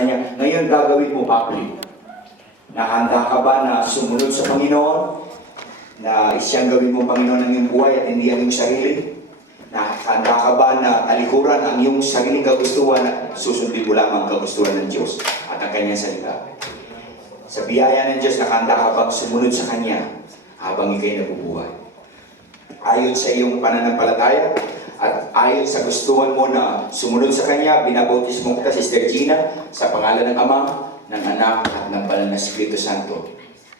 Kanya. Ngayon gagawin mo public. Nakahanda ka ba na sumunod sa Panginoon? Na siyang gawin mo Panginoon ang iyong buhay at hindi ang iyong sarili? Nakahanda ka ba na talikuran ang iyong sariling kagustuhan at susundin mo lamang ang kagustuhan ng Diyos at ang Kanyang salita? Sa biyaya ng Diyos, nakahanda ka bang sumunod sa Kanya habang ikay nabubuhay? Ayon sa iyong pananampalataya at ayon sa gustuhan mo na sumunod sa Kanya, binabautismo kita, Sister Gina, sa pangalan ng Ama, ng Anak, at ng Banal na Espiritu Santo.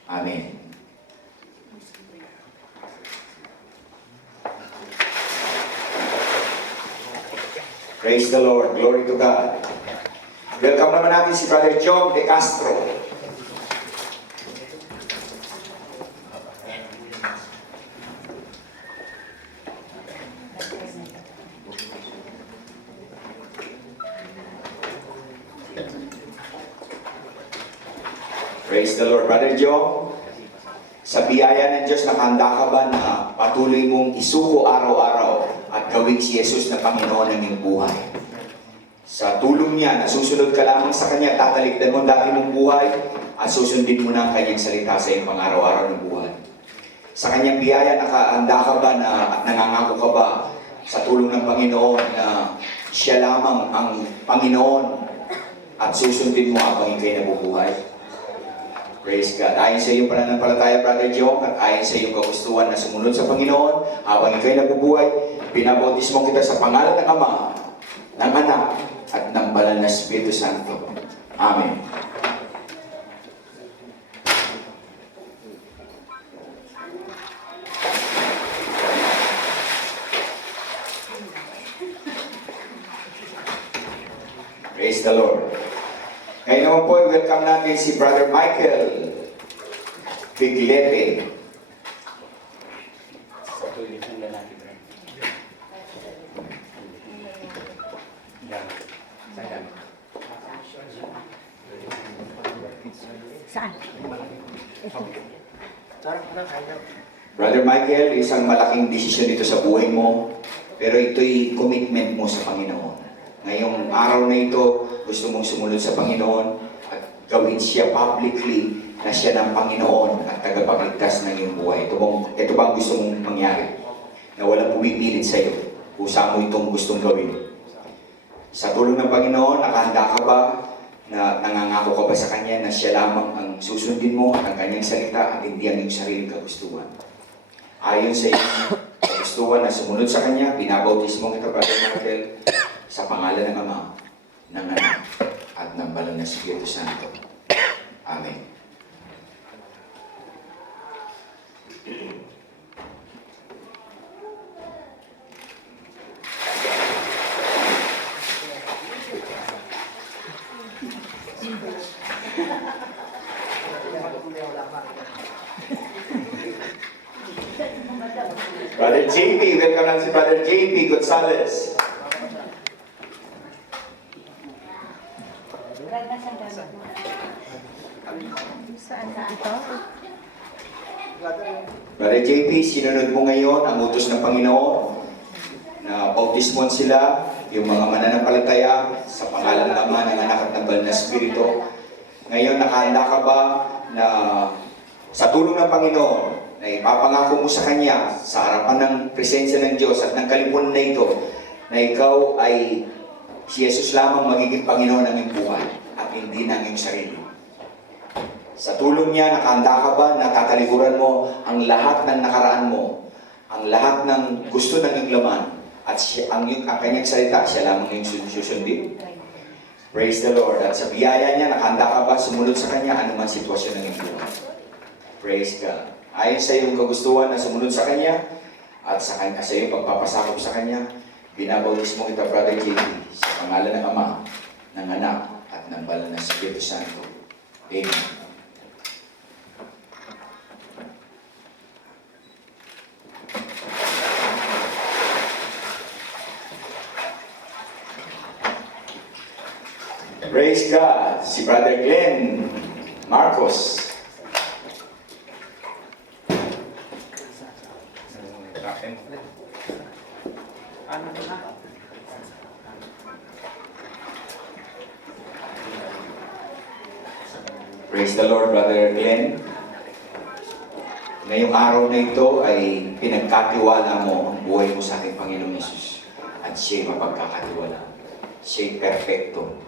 Amen. Praise the Lord. Glory to God. Welcome naman natin si Brother John De Castro. Praise the Lord. Brother John, sa biyaya ng Diyos, nakahanda ka ba na patuloy mong isuko araw-araw at gawin si Jesus na Panginoon ng iyong buhay? Sa tulong niya, nasusunod ka lamang sa Kanya, tatalikdan mo ang dati mong buhay at susundin mo na ang Kanyang salita sa iyong pang-araw-araw ng buhay. Sa Kanyang biyaya, nakahanda ka ba na at nangangako ka ba sa tulong ng Panginoon na siya lamang ang Panginoon at susundin mo habang ikay nabubuhay? Praise God. Ayon sa iyong pananampalataya, Brother John, at ayon sa iyong kagustuhan na sumunod sa Panginoon, habang ikay nabubuhay, binabautismo kita sa pangalan ng Ama, ng Anak, at ng Banal na Espiritu Santo. Amen. Praise the Lord. Ngayon naman po, welcome natin si Brother Michael Biglete. Saan? Brother Michael, isang malaking desisyon dito sa buhay mo, pero ito'y commitment mo sa Panginoon. Ngayong araw na ito, gusto mong sumunod sa Panginoon at gawin siya publicly na siya ng Panginoon at tagapagligtas ng iyong buhay. Ito ba ang gusto mong mangyari? Na walang pumipilit sa iyo. Kusa mo itong gustong gawin. Sa tulong ng Panginoon, nakahanda ka ba na nangangako ka ba sa Kanya na siya lamang ang susundin mo at ang Kanyang salita at hindi ang iyong sariling kagustuhan? Ayon sa iyong kagustuhan na sumunod sa Kanya, binabautismo kita, Brother Michael, sa pangalan ng Ama, ng Anak, at ng Banal na Espiritu Santo. Amen. Brother JP, welcome lang si Brother JP Gonzalez. Saan ito? Brother JP, sinunod mo ngayon ang utos ng Panginoon na bautismon sila, yung mga mananampalataya sa pangalan ng Ama, ng Anak at ng Banal na Espiritu. Ngayon, nakahanda ka ba na sa tulong ng Panginoon na ipapangako mo sa Kanya sa harapan ng presensya ng Diyos at ng kalipunan na ito na ikaw ay si Jesus lamang magiging Panginoon ng iyong buhay at hindi ng iyong sarili? Sa tulong niya, nakahanda ka ba na tatalikuran mo ang lahat ng nakaraan mo, ang lahat ng gusto ng iyong laman, at ang Kanyang salita, siya lamang yung susundin? Praise the Lord. At sa biyaya niya, nakahanda ka ba sumunod sa Kanya anuman sitwasyon ng iyong buhay? Praise God. Ayon sa iyong kagustuhan na sumunod sa Kanya, at sa iyong pagpapasakop sa Kanya, binabautismo kita, Brother JP, sa pangalan ng Ama, ng Anak, at ng Banal na Espiritu Santo. Amen. Praise God. Si Brother Glenn Marcos. Praise the Lord, Brother Glenn. Ngayong araw na ito ay pinagkatiwala mo ang buhay mo sa ating Panginoon Yesus. At siya'y mapagkakatiwala. Siya'y perfecto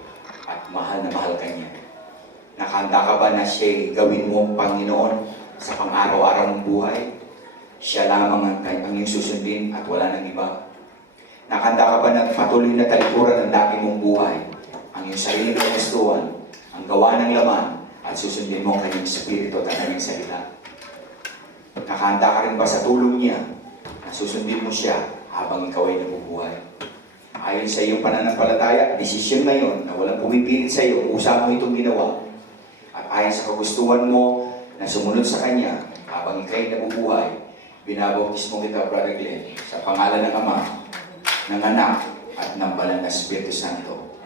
at mahal na mahal ka niya. Nakahanda ka ba na siya'y gawin mo, Panginoon, sa pang-araw-araw mong buhay? Siya lamang ang iyong susundin at wala nang iba. Nakahanda ka ba na patuloy na talikuran ang dati mong buhay? Ang iyong sariling kagustuhan, ang gawa ng laman, at susundin mo ang kanyang spirito at ang kanyang salita. Nakahanda ka rin ba sa tulong niya na susundin mo siya habang ikaw ay nabubuhay? Ayon sa iyong pananampalataya, desisyon na yun na walang pumipilit sa iyo, usa mo itong ginawa. At ayon sa kagustuhan mo na sumunod sa Kanya habang ikaw ay nabubuhay, binabautismo kita, Brother Glenn, sa pangalan ng Ama, ng Anak, at ng Banal na Espiritu Santo.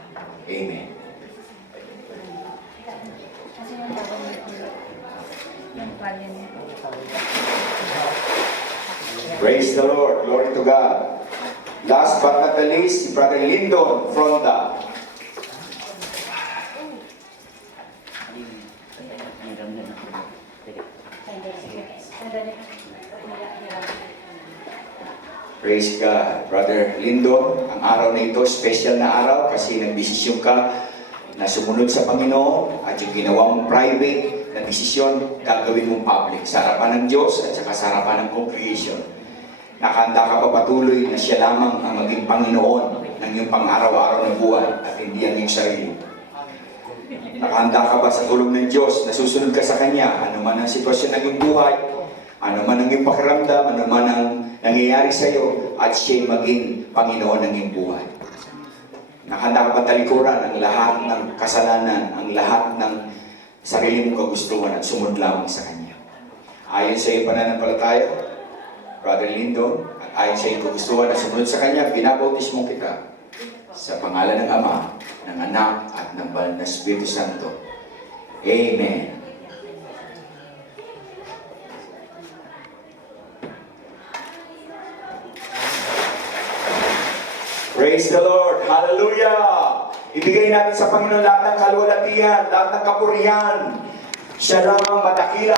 Amen. Kasi yung palya niya. Praise the Lord. Glory to God. Last but not the least, si Brother Lyndon Fronda. Praise God. Brother Lyndon, ang araw na ito, special na araw kasi nagdesisyon ka na sumunod sa Panginoon at yung ginawa mong private na desisyon, gagawin mong public sa harapan ng Diyos at saka sa harapan ng congregation. Nakahanda ka pa patuloy na siya lamang ang maging Panginoon ng iyong pang-araw-araw na buhay at hindi ang iyong sarili. Nakahanda ka ba sa tulong ng Diyos na susunod ka sa Kanya, ano man ang sitwasyon ng iyong buhay, ano man ang iyong pakiramdam, ano man ang nangyayari sa iyo, at siya'y maging Panginoon ng iyong buhay. Nakahanda ka ba talikuran ang lahat ng kasalanan, ang lahat ng sarili mong kagustuhan at sumunod lamang sa Kanya. Ayon sa iyong pananampalataya, Brother Lyndon, at ayon sa iyong kagustuhan at sumunod sa Kanya, binabautismo kita sa pangalan ng Ama, ng Anak, at ng Banal na Espiritu Santo. Amen. Praise the Lord. Hallelujah. Ibigay natin sa Panginoon lahat ng kaluwalhatian, lahat ng kapurihan. Siya lamang madakila